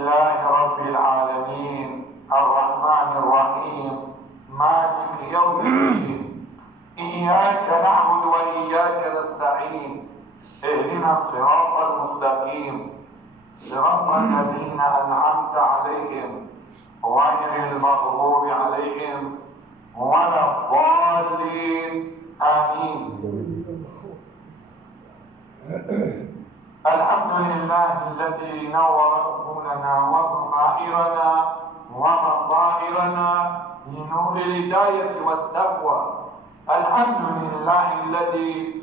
لله رب العالمين الرحمن الرحيم مالك يوم الدين إياك نعبد وإياك نستعين اهدنا الصراط المستقيم صراط الذين أنعمت عليهم غير المغضوب عليهم ولا الضالين آمين. الحمد لله الذي نور عقولنا وضمائرنا وبصائرنا لنور الهداية والتقوى. الحمد لله الذي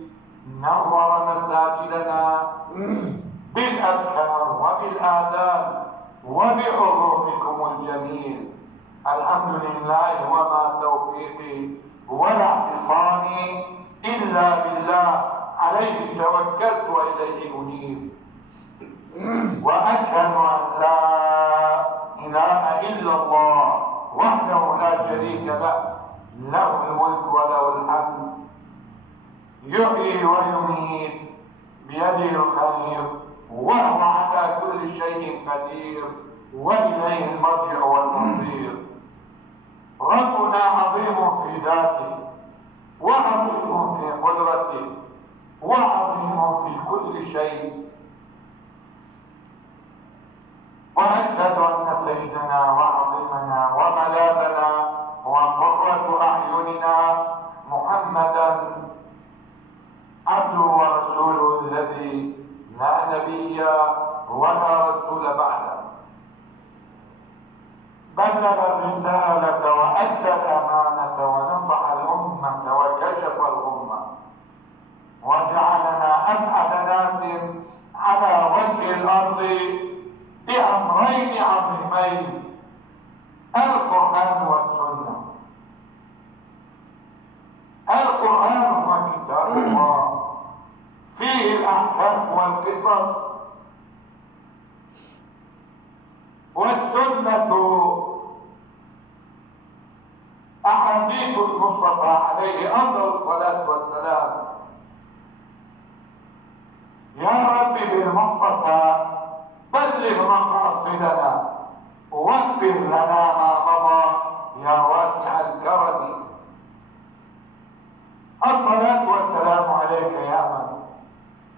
نور مساجدنا بالأذكار وبالآداب وبحضوركم الجميل. الحمد لله وما توفيقي ولا اعتصامي إلا بالله عليه توكلت وإليه أنيب. وأشهد أن لا إله إلا الله وحده لا شريك له له الملك وله الحمد يحيي ويميت بيده الخير وهو على كل شيء قدير وإليه المرجع والمصير. ربنا عظيم في ذاته وعظيم في قدرته وعظيم في كل شيء. وأشهد أن سيدنا وعظيمنا وملاذنا وقرة أعيننا محمدا عبده ورسوله الذي لا نبي ولا رسول بعده، بلغ الرسالة وأدى الأمانة ونصح الأمة وكشف الأمة وجعلنا أسعد ناس على وجه الأرض بأمرين عظيمين: القرآن والسنة. القرآن هو كتاب الله فيه الأحكام والقصص، والسنة أحاديث المصطفى عليه أفضل الصلاة والسلام. يا رب بالمصطفى بلغ مقاصدنا واغفر لنا ما مضى يا واسع الكرم. الصلاة والسلام عليك يا من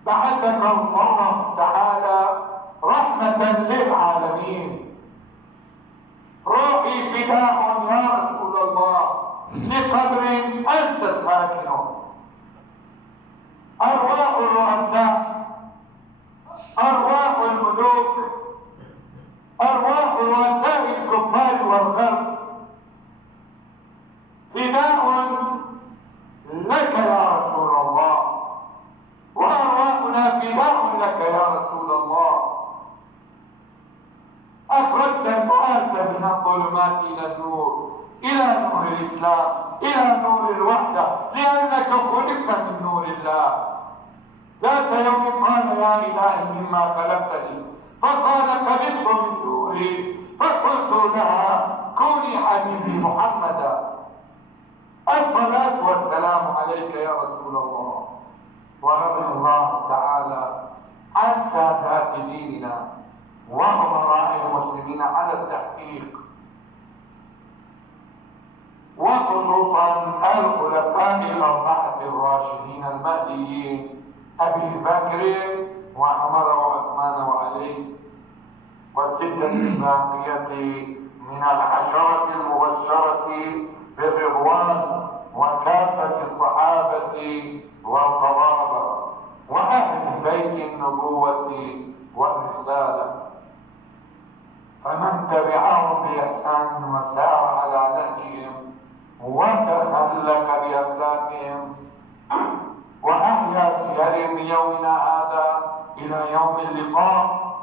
بعثك الله تعالى رحمة للعالمين. روحي فداء يا رسول الله لقبر أنت ساكنه. أرواح الرؤساء، أرواح الملوك، أرواح رؤساء الكفار والغرب فداء لك يا رسول الله، وأرواحنا فداء لك يا رسول الله. أخرجت الناس من الظلمات إلى النور، إلى نور الإسلام، إلى نور الوحدة، لأنك خلقت من نور الله. ذات يوم قال يا إلهي مما خلقتني، فقال قبضت من نوري، فقلت لها كوني حبيبي محمدا. الصلاة والسلام عليك يا رسول الله. ورضي الله تعالى عن سادات ديننا وأمراء المسلمين على التحقيق، وخصوصا الخلفاء الأربعة الراشدين المهديين أبي بكر وعمر وعثمان وعلي، والستة الباقية من العشرة المبشرة بالرضوان، وكافة الصحابة والقرابة وأهل بيت النبوة والرسالة، فمن تبعهم بإحسان وسار على نهجهم وتخلق بأخلاقهم وأحيا سيرهم بيومنا هذا إلى يوم اللقاء،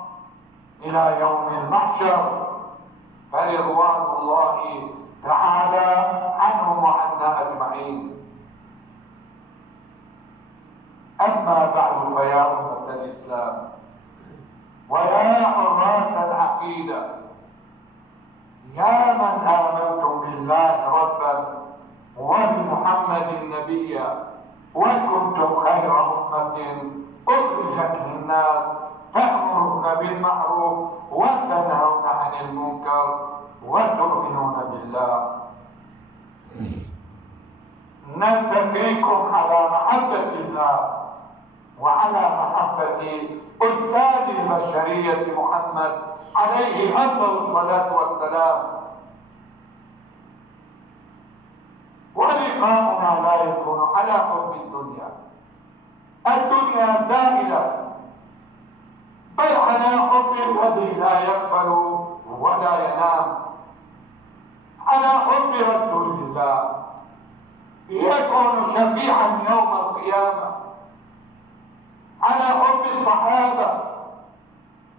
إلى يوم المحشر، فرضوان الله تعالى عنهم وعنا أجمعين. أما بعد فيا أمة الإسلام ويا حراس العقيدة، يا من آمنتم بالله ربا وبمحمد نبيا وكنتم خير أمة أخرجت للناس تأمرون بالمعروف وتنهون محبة أستاذ البشرية محمد عليه أفضل الصلاة والسلام. ولقاؤنا لا يكون على حب الدنيا، الدنيا زائلة، بل على حب الذي لا يغفل ولا ينام، على حب رسول الله يكون شفيعا يوم القيامة، على حب الصحابة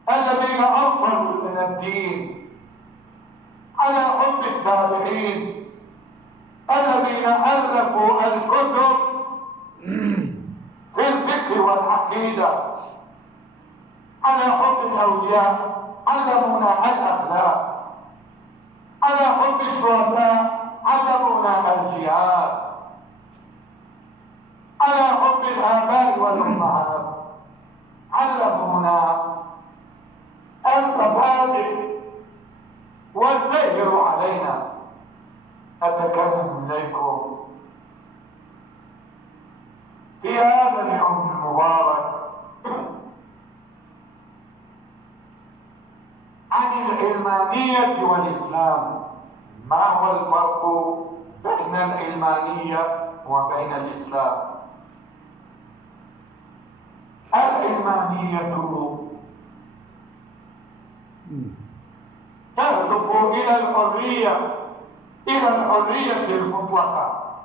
الذين أوصلوا لنا الدين، على حب التابعين الذين ألفوا الكتب في الفقه والعقيدة، على حب الأولياء علمونا الأخلاق، على حب الشهداء علمونا الجهاد، على حب الآباء والأمهات علمونا المبادئ والسير علينا. أتكلم إليكم في هذا اليوم المبارك عن العلمانية والإسلام. ما هو الفرق بين العلمانية وبين الإسلام؟ العلمانية تهدف إلى الحرية، إلى الحرية المطلقة،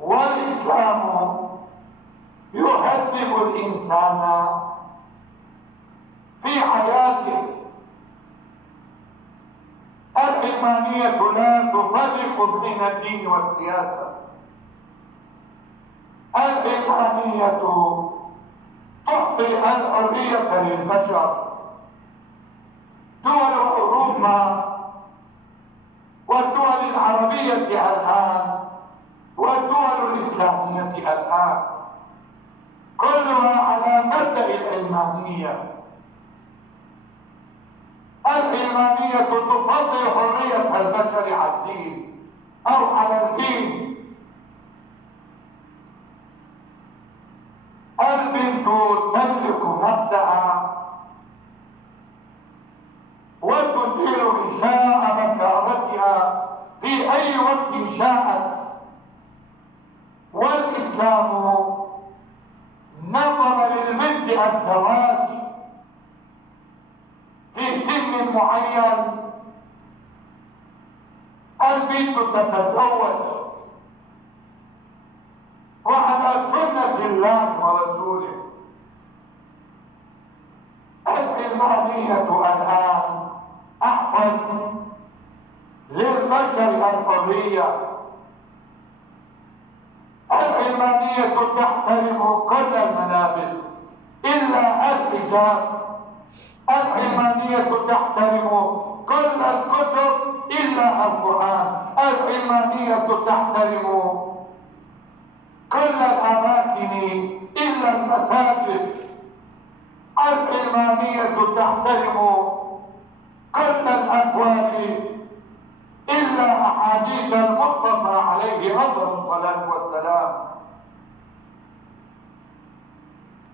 والإسلام يهذب الإنسان في حياته. العلمانية لا تفرق بين الدين والسياسة، العلمانية تعطي الحرية للبشر. دول أوروبا والدول العربية الآن والدول الإسلامية الآن كلها على مبدأ العلمانية. العلمانية تفضل حرية البشر على الدين أو على الدين. البنت تملك نفسها وتزيل غشاء مكارتها في أي وقت شاءت، والإسلام نظم للبنت الزواج في سن معين. البنت تتزوج وعلى سنة الله ورسوله. العلمانية الآن أعطت للبشر الحرية. العلمانية تحترم كل الملابس إلا الحجاب. العلمانية تحترم كل الكتب إلا القرآن. العلمانية تحترم كل الأماكن إلا المساجد. العلمانية تحترم كل الأقوال إلا أحاديث المصطفى عليه أفضل الصلاة والسلام.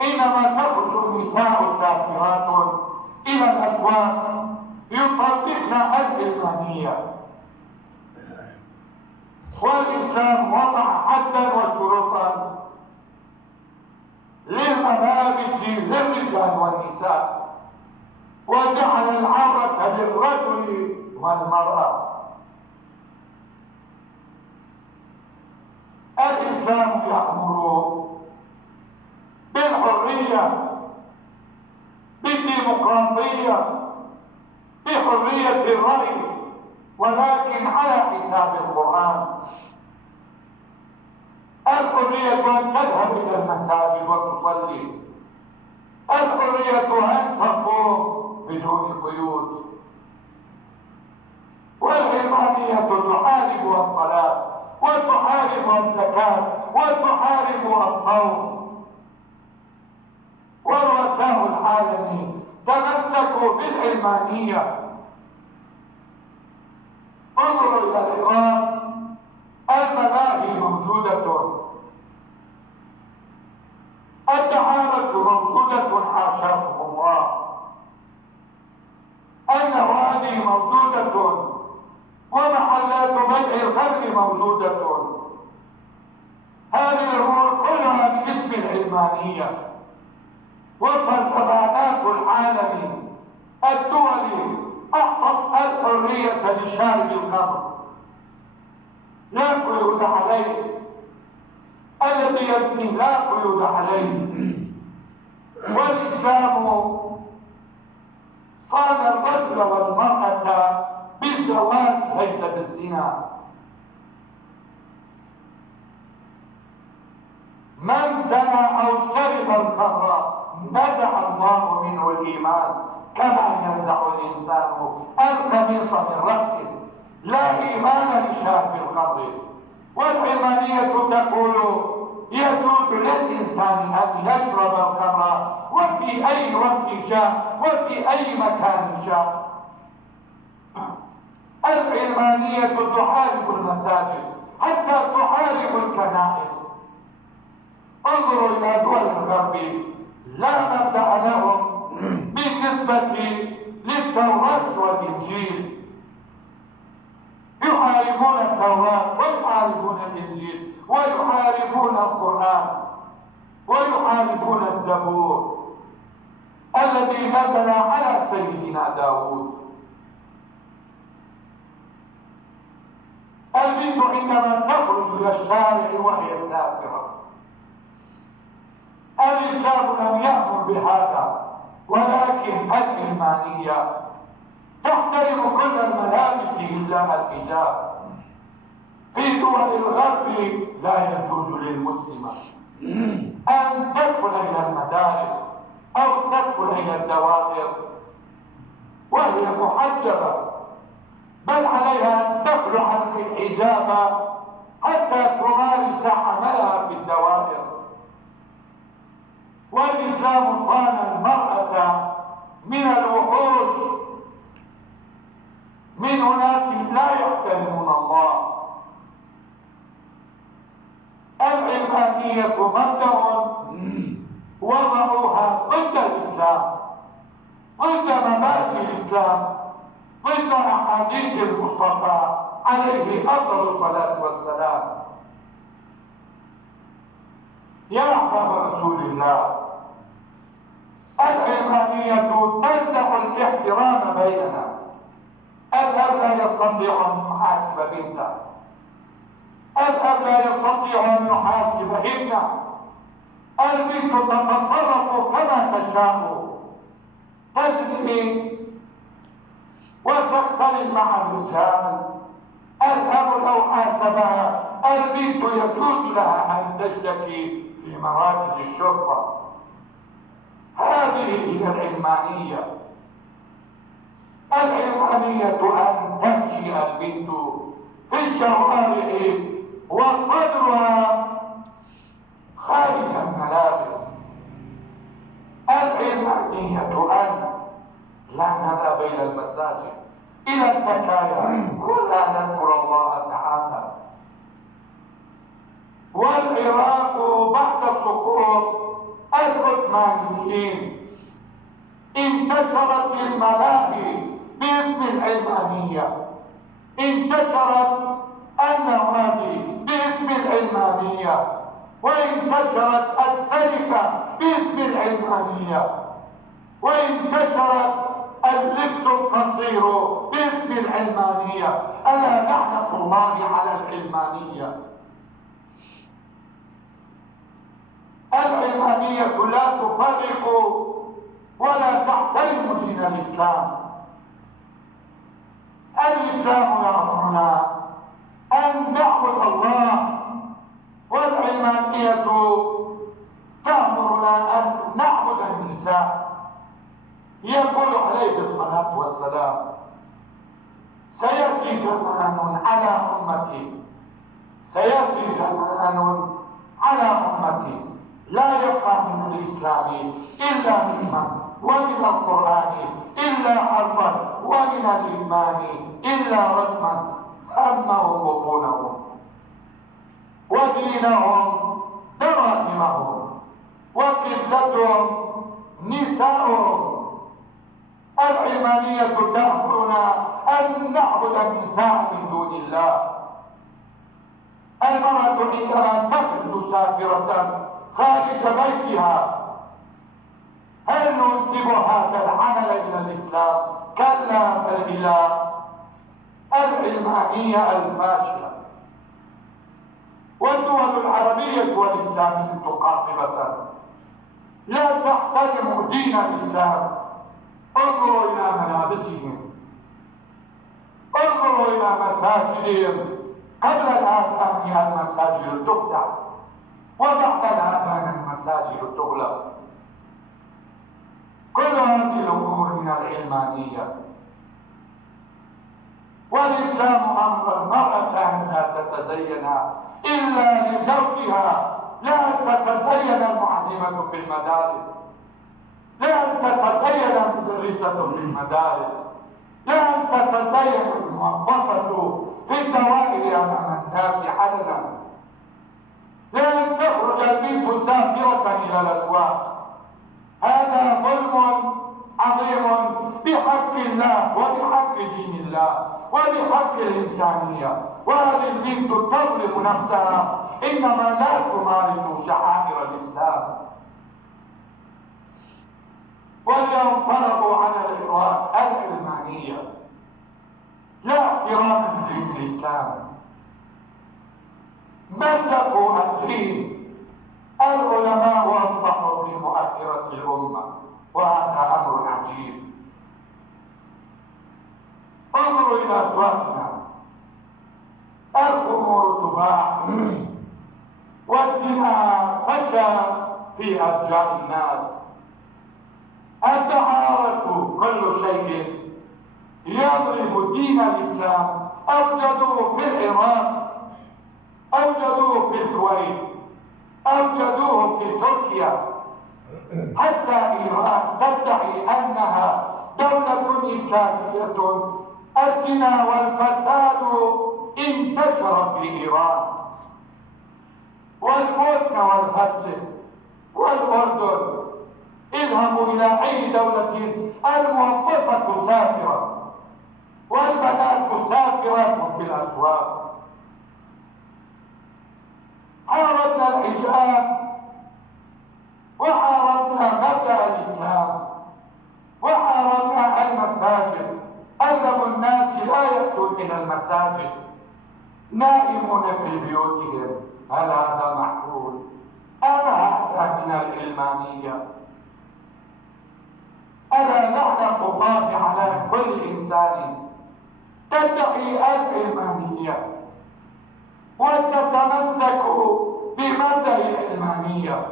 إنما تخرج النساء سافرات إلى الأسواق يطبقن العلمانية، والإسلام وضع حدا وشروطا للملابس للرجال والنساء، وجعل العورة للرجل والمرأة. الإسلام يأمر بالحرية، بالديمقراطية، بحرية الرأي، ولكن على حساب القرآن. الحرية أن تذهب إلى المساجد وتصلي، الحرية أن تصوم بدون قيود، والعلمانية تحارب الصلاة وتحارب الزكاة وتحارب الصوم. والرؤساء العالمي تمسكوا بالعلمانية. انظروا إلى الإيران، الملاهي موجودة، الدعارة موجودة حاشاكم الله، النوادي موجودة، ومحلات بيع الخمر موجودة. هذه الأمور كلها باسم العلمانية. والبرلمانات العالمي الدولي أعطت الحرية لشارب الخمر، لا قيود عليه، الذي يزني لا قيود عليه. والإسلام صان الرجل والمرأة بالزواج ليس بالزنا. من زنى أو شرب الخمر نزع الله منه الإيمان، كما ينزع الإنسان القميص من رأسه. لا إيمان لشارب الخمر. والعلمانية تقول يجوز للإنسان أن يشرب الخمر وفي أي وقت شاء وفي أي مكان شاء. العلمانية تحارب المساجد حتى تحارب الكنائس. انظروا إلى دول الغرب، لا مبدأ لهم بالنسبة للتوراة والإنجيل. يحاربون التوراة ويحاربون الإنجيل ويحاربون القرآن ويحاربون الزبور الذي نزل على سيدنا داود. البنت عندما تخرج إلى الشارع وهي سافرة، الإسلام لم يأمر بهذا، ولكن العلمانية تحترم كل الملابس إلا الحجاب. في دول الغرب لا يجوز للمسلمة أن تدخل إلى المدارس أو تدخل إلى الدوائر وهي محجبة، بل عليها أن تخلع الحجاب حتى تمارس عملها في الدوائر. والإسلام صان المرأة من الوحوش، من أناس لا يحترمون الله. العلمانية مبدأ وضعوها ضد الإسلام، ضد مبادئ الإسلام، ضد أحاديث المصطفى عليه أفضل الصلاة والسلام. يا أحباب رسول الله، العلمانية تنزع الاحترام بيننا. الأب لا يستطيع أن يحاسب بنته، الأب لا يستطيع أن يحاسب ابنه، البنت تتصرف كما تشاء، تزني وتختلط مع الرجال. الأب لو حاسبها البنت يجوز لها أن تشتكي في مراكز الشرطة. هذه هي العلمانية. العلمانية أن تمشي البنت في الشوارع وصدرها خارج الملابس. العلمانية أن لا نذهب إلى المساجد إلى التكايا ولا نذكر الله تعالى. والعراق بعد سقوط العثمانيين انتشرت الملاهي باسم العلمانية، انتشرت النوادي باسم العلمانية، وانتشرت السرقة باسم العلمانية، وانتشرت اللبس القصير باسم العلمانية. ألا لعنة الله على العلمانية. العلمانية لا تفرق ولا تحترم دين الإسلام. الإسلام يأمرنا أن نعبد الله، والعلمانية تأمرنا أن نعبد النساء. يقول عليه الصلاة والسلام: سيأتي زمان على أمتي، سيأتي زمان على أمتي لا يبقى من الإسلام إلا اسما، ومن القرآن إلا حرفا، ومن الإيمان إلا رسما، همهم بطونهم ودينهم دراهمهم وقبلتهم نساؤهم. العلمانية تأمرنا أن نعبد النساء من دون الله. المرأة عندما تخرج سافرة خارج بيتها هل ننسب هذا العمل إلى الإسلام؟ كلا، بل إلى العلمانية الفاشلة. والدول العربية والإسلامية قاطبة لا تحترم دين الإسلام. انظروا إلى ملابسهم، انظروا إلى مساجدهم. قبل الآذان المساجد تفتح، وبعد الآذان المساجد تغلق. كل هذه الأمور من العلمانية. والإسلام أمر المرأة أن لا تتزين إلا لزوجها، لا أن تتزين المعلمة في المدارس، لا أن تتزين المدرسة في المدارس، لا أن تتزين الموظفة في الدوائر أمام الناس علنا، لا أن تخرج البنت سافرة إلى الأسواق. هذا ظلم عظيم بحق الله وبحق دين الله وبحق الإنسانية. وهذه البنت تظلم نفسها إنما لا تمارس شعائر الإسلام. واليوم فرضوا على الإخوان العلمانية لا احتراما لدين الإسلام، مزقوا الدين. العلماء أصبحوا في مؤخرة الأمة، وهذا أمر عجيب. انظروا إلى أسواقنا، الخمور تباع والزنا فشى في أرجاء الناس، الدعارة كل شيء يضرب دين الإسلام. أوجدوه في العراق، أوجدوه في الكويت، أوجدوه في تركيا، حتى إيران تدعي أنها دولة إسلامية. الزنا والفساد انتشر في إيران والبوسنة والهرسك والأردن. اذهبوا إلى أي دولة الموظفة سافرة والبنات سافرات في الأسواق. حاربنا الحجاب وحاربنا مبدأ الإسلام وحاربنا المساجد. أغلب الناس لا يأتون إلى المساجد، نائمون في بيوتهم. هل هذا معقول؟ ألا هذا من العلمانية؟ ألا لعنة الله على كل إنسان تدعي العلمانية وتتمسك بمبدأ العلمانية.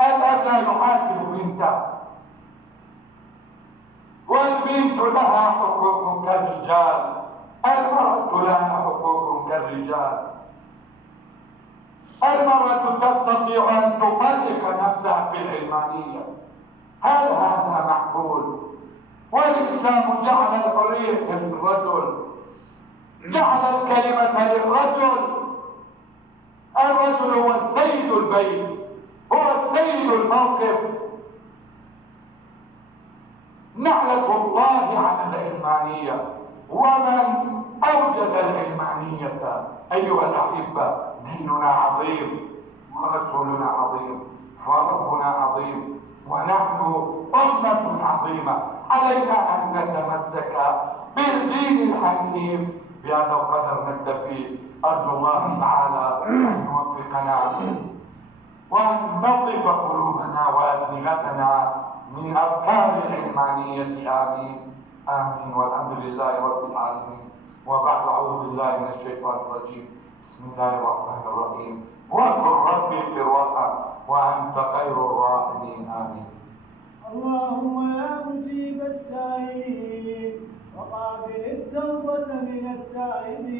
الأب لا يحاسب بنته، والبنت لها حقوق كالرجال، المرأة لها حقوق كالرجال. المرأة تستطيع أن تطلق نفسها في العلمانية. هل هذا معقول؟ والإسلام جعل الحرية للرجل، جعل الكلمة للرجل. الرجل هو السيد البيت، هو السيد الموقف. نعلة الله على العلمانية. ومن أوجد العلمانية أيها الأحبة ديننا عظيم ورسولنا عظيم وربنا عظيم ونحن أمة عظيمة. علينا أن نتمسك بالدين الحنيف. بهذا القدر نكتفي. أرجو الله تعالى أن يوفقنا وأن ننظف قلوبنا وأدمغتنا من أفكار العلمانية. آمين آمين، والحمد لله رب العالمين. وبعد أعوذ بالله من الشيطان الرجيم. بسم الله الرحمن الرحيم. وقل رب اغفر وارحم وأنت خير الراحمين. آمين. اللهم يا مجيب السائلين وقابل التوبة من التائبين